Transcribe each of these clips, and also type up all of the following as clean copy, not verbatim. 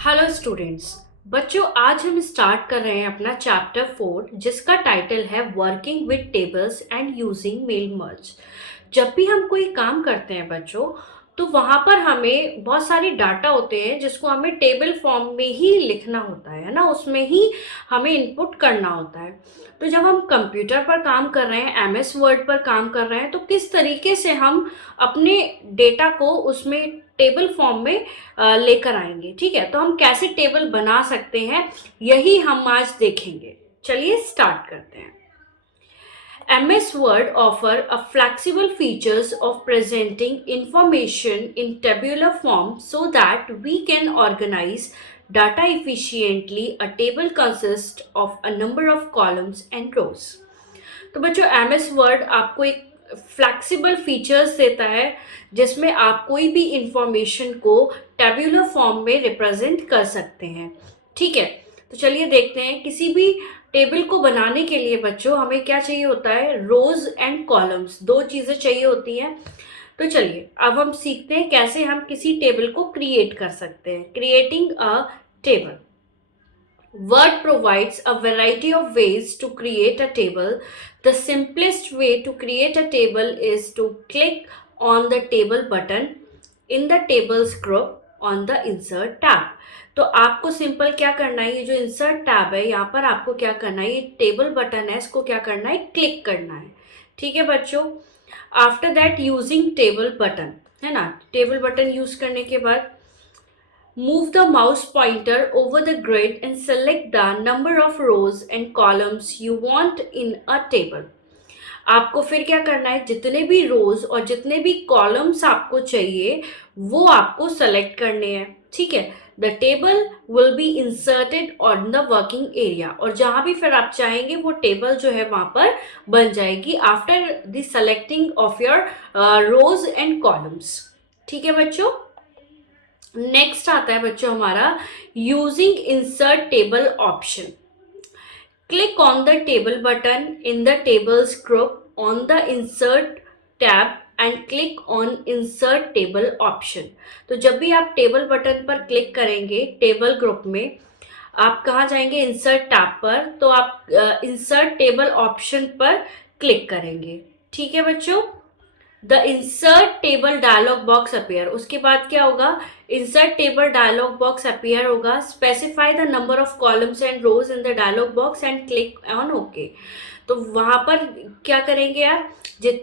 Hello students. बच्चों, आज हम स्टार्ट कर रहे हैं अपना चैप्टर 4 जिसका टाइटल है working with tables and using mail merge. जब भी हम कोई काम करते हैं बच्चों, तो वहाँ पर हमें बहुत सारी डाटा होते हैं जिसको हमें टेबल फॉर्म में ही लिखना होता है ना, उसमें ही हमें इनपुट करना होता है। तो जब हम कंप्यूटर पर काम कर रहे हैं, एमएस वर्ड पर काम कर रहे हैं, तो किस तरीके से हम अपने डेटा को उसमें टेबल फॉर्म में लेकर आएंगे। ठीक है, तो हम कैसे टेबल बना सकते हैं यही हम आज देखेंगे। चलिए स्टार्ट करते हैं। MS Word offer a flexible features of presenting information in tabular form so that we can organize data efficiently. A table consists of a number of columns and rows. तो बच्चों, MS Word आपको एक flexible features देता है जिसमें आप कोई भी इंफॉर्मेशन को टेब्यूलर फॉर्म में रिप्रेजेंट कर सकते हैं। ठीक है, तो चलिए देखते हैं। किसी भी टेबल को बनाने के लिए बच्चों हमें क्या चाहिए होता है? रोज एंड कॉलम्स, दो चीज़ें चाहिए होती हैं। तो चलिए अब हम सीखते हैं कैसे हम किसी टेबल को क्रिएट कर सकते हैं। Creating a table. Word provides a variety of ways to create a table. The simplest way to create a table is to click on the table button in the tables group on the insert tab. तो आपको simple क्या करना है, ये जो insert tab है यहाँ पर आपको क्या करना है, ये टेबल बटन है, इसको क्या करना है, क्लिक करना है। ठीक है बच्चों। After that using table button, है ना, टेबल बटन यूज करने के बाद move the mouse pointer over the grid and select the number of rows and columns you want in a table. आपको फिर क्या करना है, जितने भी रोज और जितने भी कॉलम्स आपको चाहिए वो आपको सेलेक्ट करने हैं। ठीक है, the table will be inserted on the working area, और जहां भी फिर आप चाहेंगे वो टेबल जो है वहां पर बन जाएगी after the selecting of your rows and columns. ठीक है बच्चों। नेक्स्ट आता है बच्चों हमारा using insert table option. Click on the table button in the tables group on the insert tab and click on insert table option. तो जब भी आप टेबल बटन पर क्लिक करेंगे टेबल ग्रुप में, आप कहाँ जाएंगे, इंसर्ट टैब पर, तो आप इंसर्ट टेबल ऑप्शन पर क्लिक करेंगे। ठीक है बच्चों। The insert table dialog box appear, उसके बाद क्या होगा, insert table dialog box appear होगा। Specify the number of columns and rows in the dialog box and click on okay. तो वहां पर क्या करेंगे आप,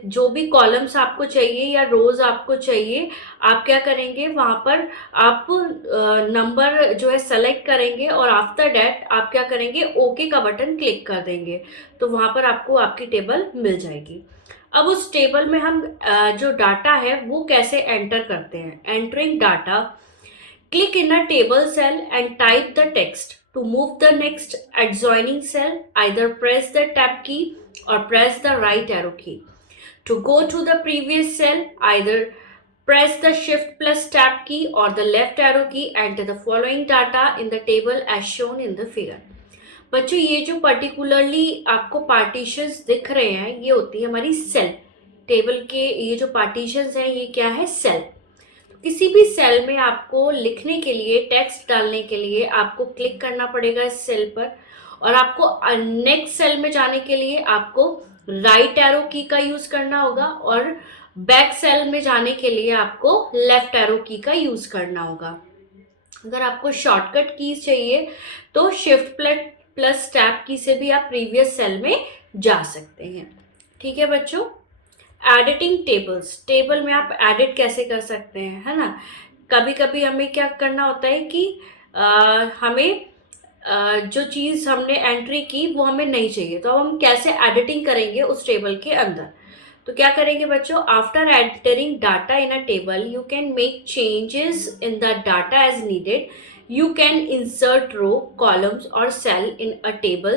जो भी कॉलम्स आपको चाहिए या रोज आपको चाहिए, आप क्या करेंगे वहां पर आप नंबर जो है सेलेक्ट करेंगे और आफ्टर दैट आप क्या करेंगे, ओके का बटन क्लिक कर देंगे। तो वहां पर आपको आपकी टेबल मिल जाएगी। अब उस टेबल में हम जो डाटा है वो कैसे एंटर करते हैं। Entering data, click in a table cell and type the text. To move the next adjoining cell, either press the tab key or press the right arrow key. To go to the previous cell, either press the shift plus tab key or the left arrow key. Enter the following data in the table as shown in the figure. बच्चों, ये जो particularly आपको partitions दिख रहे हैं ये होती है हमारी सेल। टेबल के ये जो पार्टीशंस हैं ये क्या है, सेल। तो किसी भी सेल में आपको लिखने के लिए, टेक्स्ट डालने के लिए आपको क्लिक करना पड़ेगा इस सेल पर, और आपको नेक्स्ट सेल में जाने के लिए आपको राइट एरो की का यूज करना होगा, और बैक सेल में जाने के लिए आपको लेफ्ट एरो की का यूज करना होगा। अगर आपको शॉर्टकट कीज चाहिए तो शिफ्ट प्लस टैब की से भी आप प्रीवियस सेल में जा सकते हैं। ठीक है बच्चों। एडिटिंग टेबल्स, टेबल में आप एडिट कैसे कर सकते हैं, है ना। कभी कभी हमें क्या करना होता है कि हमें जो चीज़ हमने एंट्री की वो हमें नहीं चाहिए, तो अब हम कैसे एडिटिंग करेंगे उस टेबल के अंदर। तो क्या करेंगे बच्चों, after entering data in a table you can make changes in the data as needed. You can insert row, columns or cell in a table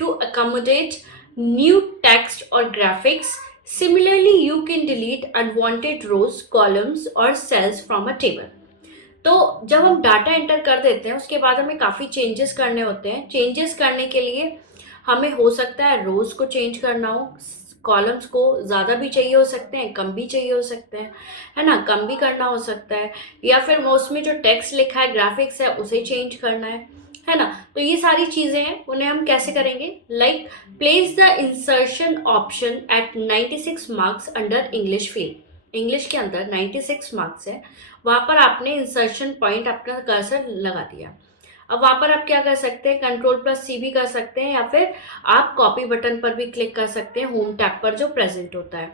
to accommodate new text or graphics. Similarly, you can delete unwanted rows, columns or cells from a table. तो जब हम data enter कर देते हैं उसके बाद हमें काफ़ी चेंजेस करने होते हैं। चेंजेस करने के लिए हमें हो सकता है रोज को चेंज करना हो, कॉलम्स को ज़्यादा भी चाहिए हो सकते हैं, कम भी चाहिए हो सकते हैं, है ना, कम भी करना हो सकता है, या फिर उसमें जो टेक्स्ट लिखा है, ग्राफिक्स है, उसे चेंज करना है ना। तो ये सारी चीज़ें हैं, उन्हें हम कैसे करेंगे, like place the insertion option at 96 marks under English field. English के अंदर 96 मार्क्स है, वहाँ पर आपने इंसर्शन पॉइंट अपना कर्सर लगा दिया। अब वहाँ पर आप क्या कर सकते हैं, कंट्रोल+C भी कर सकते हैं, या फिर आप कॉपी बटन पर भी क्लिक कर सकते हैं, होम टैब पर जो प्रेजेंट होता है।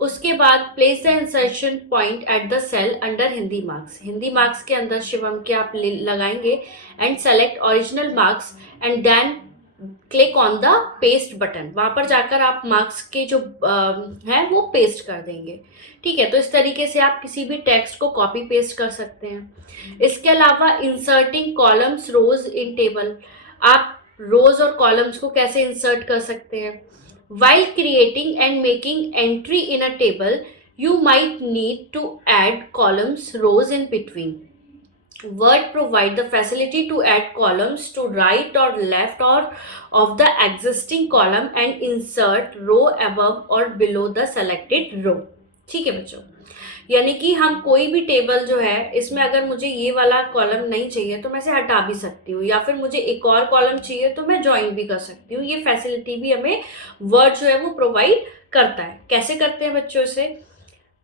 उसके बाद place the insertion point at the cell under Hindi marks. Hindi marks के अंदर शिवम के आप लगाएंगे and select original marks and then click on the paste button. वहां पर जाकर आप मार्क्स के जो है वो पेस्ट कर देंगे। ठीक है, तो इस तरीके से आप किसी भी टेक्स्ट को कॉपी पेस्ट कर सकते हैं। इसके अलावा इंसर्टिंग कॉलम्स रोज इन टेबल, आप रोज और कॉलम्स को कैसे इंसर्ट कर सकते हैं। While creating and making entry in a table, you might need to add columns, rows in between. Word provide the facility to add columns to right or left or of the existing column and insert row above or below the selected row. ठीक है बच्चों, यानी कि हम कोई भी table जो है इसमें अगर मुझे ये वाला कॉलम नहीं चाहिए तो मैं इसे हटा भी सकती हूँ, या फिर मुझे एक और कॉलम चाहिए तो मैं ज्वाइन भी कर सकती हूँ। ये फैसिलिटी भी हमें वर्ड जो है वो प्रोवाइड करता है। कैसे करते हैं बच्चों से,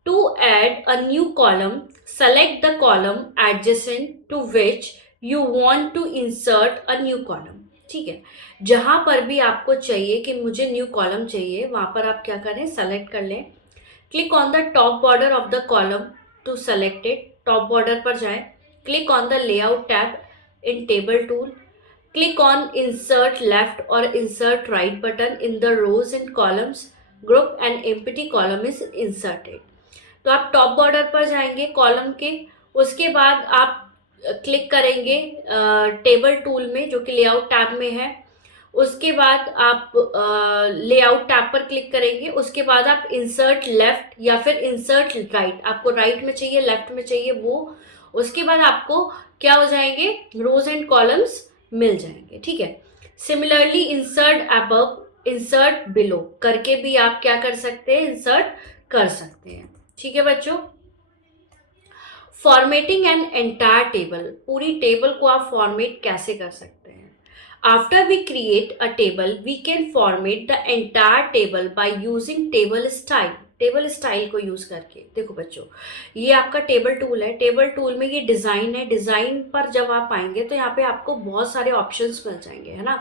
to add a new column select the column adjacent to which you want to insert a new column. ठीक है, जहां पर भी आपको चाहिए कि मुझे न्यू कॉलम चाहिए, वहां पर आप क्या करें, सेलेक्ट कर लें। Click on the top border of the column to select it. Top border पर जाएं, click on the layout tab in table tool, click on insert left और insert right button in the rows and columns group and empty column is inserted. तो आप top border पर जाएंगे column के, उसके बाद आप क्लिक करेंगे टेबल टूल में जो कि लेआउट टैब में है। उसके बाद आप लेआउट टैब पर क्लिक करेंगे, उसके बाद आप इंसर्ट लेफ्ट या फिर इंसर्ट राइट, आपको राइट में चाहिए लेफ्ट में चाहिए वो, उसके बाद आपको क्या हो जाएंगे, रोज एंड कॉलम्स मिल जाएंगे। ठीक है, similarly insert above insert below करके भी आप क्या कर सकते हैं, इंसर्ट कर सकते हैं। ठीक है बच्चों, फॉर्मेटिंग एन एंटायर टेबल, पूरी टेबल को आप फॉर्मेट कैसे कर सकते हैं। After we create a table we can format the entire table by using table style. Table style को यूज करके, देखो बच्चों ये आपका टेबल टूल है, टेबल टूल में ये डिजाइन है, डिजाइन पर जब आप आएंगे तो यहाँ पे आपको बहुत सारे ऑप्शंस मिल जाएंगे, है ना।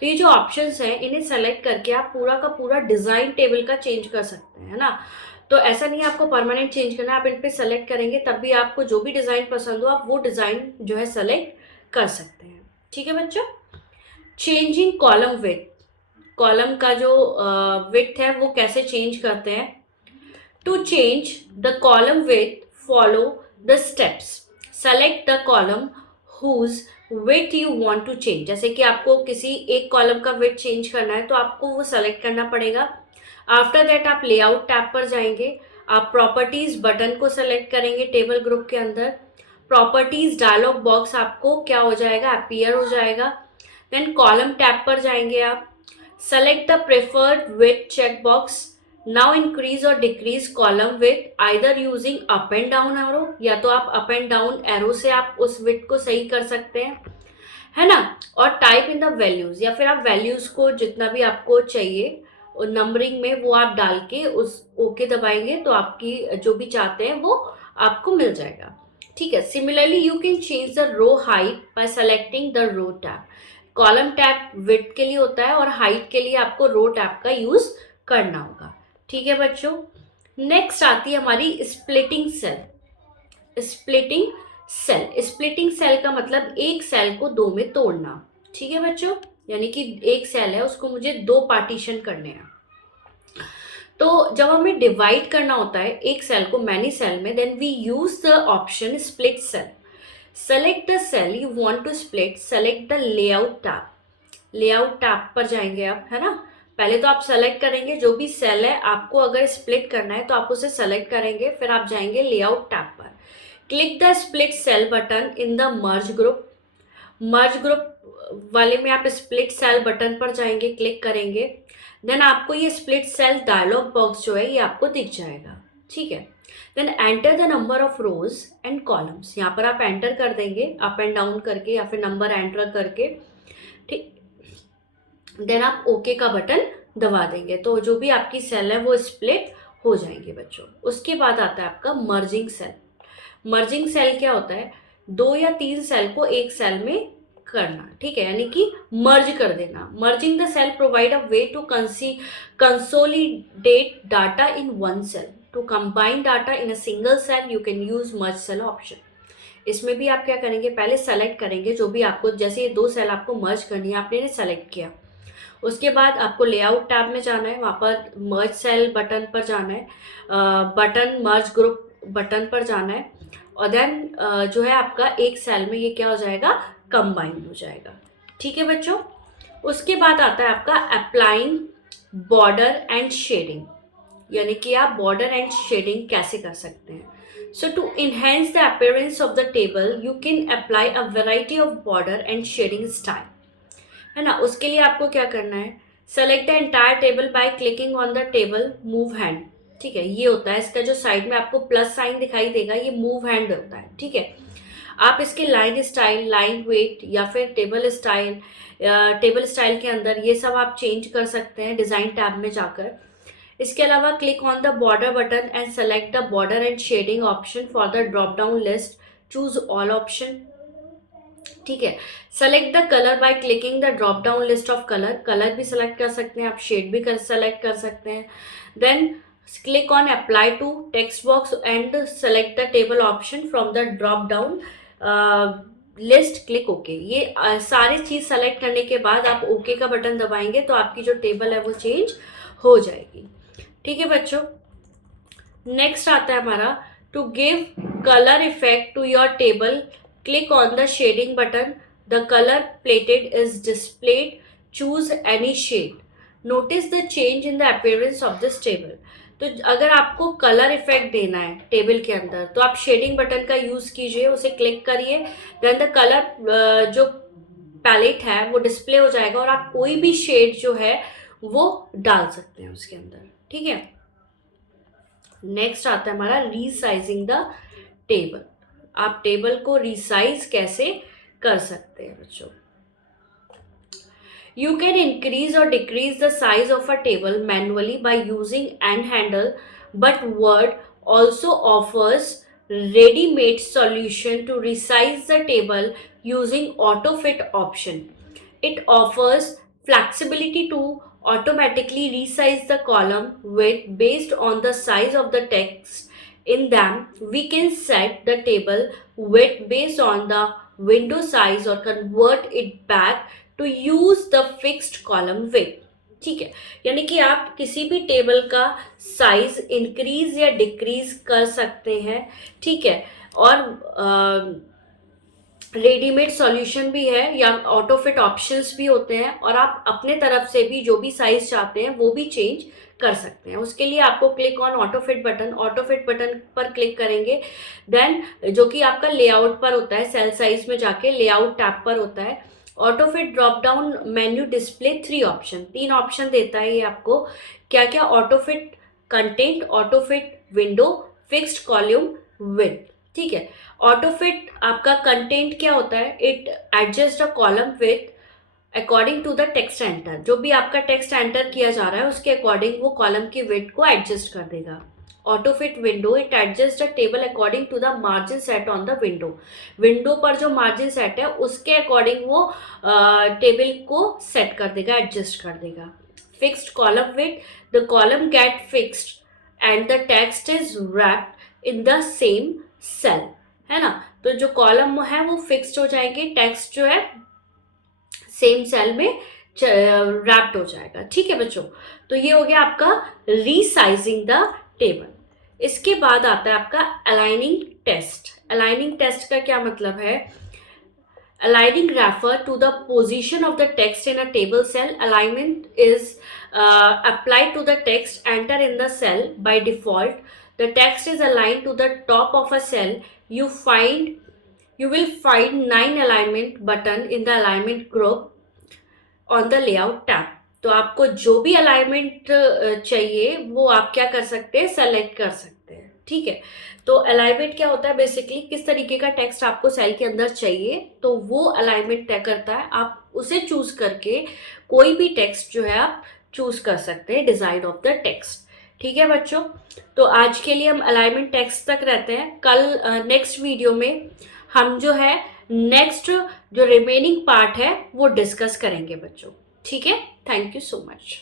तो ये जो ऑप्शंस हैं इन्हें सेलेक्ट करके आप पूरा का पूरा डिजाइन टेबल का चेंज कर सकते हैं, है ना। तो ऐसा नहीं है आपको परमानेंट चेंज करना है, आप इन पे सेलेक्ट करेंगे तब भी आपको जो भी डिजाइन पसंद हो आप वो डिजाइन जो है सेलेक्ट कर सकते हैं। ठीक है बच्चों, चेंजिंग कॉलम विड्थ, कॉलम का जो विड्थ है वो कैसे चेंज करते हैं। To change the column width follow the steps, select the column whose width you want to change. जैसे कि आपको किसी एक कॉलम का विड्थ चेंज करना है तो आपको वो सेलेक्ट करना पड़ेगा। आफ्टर दैट आप लेआउट टैब पर जाएंगे, आप प्रॉपर्टीज बटन को सेलेक्ट करेंगे टेबल ग्रुप के अंदर, प्रॉपर्टीज डायलॉग बॉक्स आपको क्या हो जाएगा, अपीयर हो जाएगा। देन कॉलम टैब पर जाएंगे आप, select the preferred width check box, now increase और decrease column width either using up and down arrow, या तो आप अप एंड डाउन एरो से आप उस विड्थ को सही कर सकते हैं, है ना। और टाइप इन द वैल्यूज, या फिर आप वैल्यूज को जितना भी आपको चाहिए नंबरिंग में वो आप डाल के उस ओके दबाएंगे तो आपकी जो भी चाहते हैं वो आपको मिल जाएगा। ठीक है, similarly you can change the row height by selecting the row tab. Column tab width के लिए होता है और हाइट के लिए आपको रो टैब का यूज करना होगा। ठीक है बच्चों, नेक्स्ट आती है हमारी splitting cell. Splitting cell, splitting cell का मतलब एक सेल को दो में तोड़ना। ठीक है बच्चों, यानी कि एक सेल है उसको मुझे दो पार्टीशन करने हैं। तो जब हमें डिवाइड करना होता है एक सेल को मैनी सेल में, then we use the option split cell. Select the cell you want to split, select the layout tab. Layout tab पर जाएंगे आप, है ना। पहले तो आप सेलेक्ट करेंगे जो भी सेल है आपको अगर स्प्लिट करना है तो आप उसे सेलेक्ट करेंगे, फिर आप जाएंगे लेआउट टैब पर, click the split cell button in the merge group. Merge group वाले में आप स्प्लिट सेल बटन पर जाएंगे, क्लिक करेंगे, देन आपको ये स्प्लिट सेल डायलॉग बॉक्स जो है ये आपको दिख जाएगा, ठीक है। Then enter the number of rows and columns, यहाँ पर आप एंटर कर देंगे अप एंड डाउन करके या फिर नंबर एंटर करके, ठीक। देन आप ओके का बटन दबा देंगे तो जो भी आपकी सेल है वो स्प्लिट हो जाएंगे बच्चों। उसके बाद आता है आपका मर्जिंग सेल। मर्जिंग सेल क्या होता है, 2 या 3 सेल को एक सेल में करना, ठीक है, यानी कि मर्ज कर देना। Merging the cell provide a way to consolidate data in one cell. To combine data in a single cell you can use merge cell option. इसमें भी आप क्या करेंगे, पहले सेलेक्ट करेंगे जो भी आपको, जैसे ये 2 सेल आपको मर्ज करनी है, आपने सेलेक्ट किया, उसके बाद आपको लेआउट टैब में जाना है, वहाँ पर मर्ज सेल बटन पर जाना है, बटन मर्ज ग्रुप बटन पर जाना है, और देन जो है आपका एक सेल में ये क्या हो जाएगा, कंबाइन हो जाएगा, ठीक है बच्चों। उसके बाद आता है आपका अप्लाइंग बॉर्डर एंड शेडिंग, यानी कि आप बॉर्डर एंड शेडिंग कैसे कर सकते हैं। So to enhance the appearance of the table you can apply a variety of border and shading style, है ना। उसके लिए आपको क्या करना है, select the entire table by clicking on the table move hand, ठीक है, ये होता है इसका जो साइड में आपको प्लस साइन दिखाई देगा, ये मूव हैंड होता है, ठीक है। आप इसके लाइन स्टाइल, लाइन वेट या फिर टेबल स्टाइल के अंदर ये सब आप चेंज कर सकते हैं डिज़ाइन टैब में जाकर। इसके अलावा click on the border button and select the border and shading option for the drop down list, choose all option, ठीक है। Select the colour by clicking the drop down list of colour, colour भी select कर सकते हैं आप, shade भी select कर सकते हैं। Then click on apply to text box and select the table option from the drop down list, click okay. ये सारी चीज सेलेक्ट करने के बाद आप ओके का बटन दबाएंगे तो आपकी जो टेबल है वो चेंज हो जाएगी, ठीक है बच्चों। नेक्स्ट आता है हमारा to give colour effect to your table, click on the shading button, the color plated is displayed, choose any shade, notice the change in the appearance of this table। तो अगर आपको कलर इफेक्ट देना है table के अंदर तो आप shading button का यूज कीजिए, उसे क्लिक करिए, देन द कलर जो पैलेट है वो डिस्प्ले हो जाएगा और आप कोई भी शेड जो है वो डाल सकते हैं उसके अंदर, ठीक है। नेक्स्ट आता है हमारा रीसाइजिंग द टेबल, आप टेबल को रिसाइज कैसे कर सकते हैं बच्चों। यू कैन इंक्रीज और decrease the size of a table manually by using and handle, but word also offers ready-made solution to resize the table using auto fit option. It offers flexibility to automatically resize the column width based on the size of the text in them. We can set the table width based on the window size or convert it back to use the fixed column width, ठीक है। यानी कि आप किसी भी table का size increase या decrease कर सकते हैं, ठीक है। और रेडीमेड सॉल्यूशन भी है या ऑटो फिट ऑप्शंस भी होते हैं और आप अपने तरफ से भी जो भी साइज चाहते हैं वो भी चेंज कर सकते हैं। उसके लिए आपको click on auto fit button पर क्लिक करेंगे, देन जो कि आपका लेआउट पर होता है, सेल साइज में जाके लेआउट टैब पर होता है। Auto fit drop down menu display 3 option, 3 option देता है ये आपको, क्या क्या, auto fit content, auto fit window, fixed column width, ठीक है। ऑटो फिट आपका कंटेंट क्या होता है, it adjust a column with according to the text enter, जो भी आपका टेक्स्ट एंटर किया जा रहा है उसके अकॉर्डिंग वो कॉलम की विड्थ को एडजस्ट कर देगा। Auto fit window, it adjust a table according to the margin set on the window, window पर जो मार्जिन सेट है उसके अकॉर्डिंग वो टेबल को सेट कर देगा, एडजस्ट कर देगा। Fixed column with, the column get fixed and the text is wrapped in the same cell, है ना। तो जो कॉलम है वो फिक्स्ड हो जाएगी, टेक्स्ट जो है सेम सेल में रैप्ड हो जाएगा, ठीक है बच्चों। तो ये हो गया आपका रीसाइजिंग द टेबल। इसके बाद आता है आपका अलाइनिंग टेस्ट। अलाइनिंग टेस्ट का क्या मतलब है, aligning refer to the position of the text in a table cell. Alignment is applied to the text enter in the cell by default. The text is aligned to the top of a cell. You will find 9 alignment button in the alignment group on the layout tab. तो आपको जो भी alignment चाहिए वो आप क्या कर सकते हैं, सेलेक्ट कर सकते हैं। ठीक है, तो अलाइनमेंट क्या होता है, बेसिकली किस तरीके का टेक्स्ट आपको सेल के अंदर चाहिए, तो वो अलाइनमेंट तय करता है। आप उसे चूज करके कोई भी टेक्स्ट जो है आप चूज कर सकते हैं, डिजाइन ऑफ द टेक्स्ट। ठीक है बच्चों, तो आज के लिए हम अलाइनमेंट टेक्स्ट तक रहते हैं। कल नेक्स्ट वीडियो में हम जो है नेक्स्ट जो रिमेनिंग पार्ट है वो डिस्कस करेंगे बच्चों। ठीक है, थैंक यू सो मच।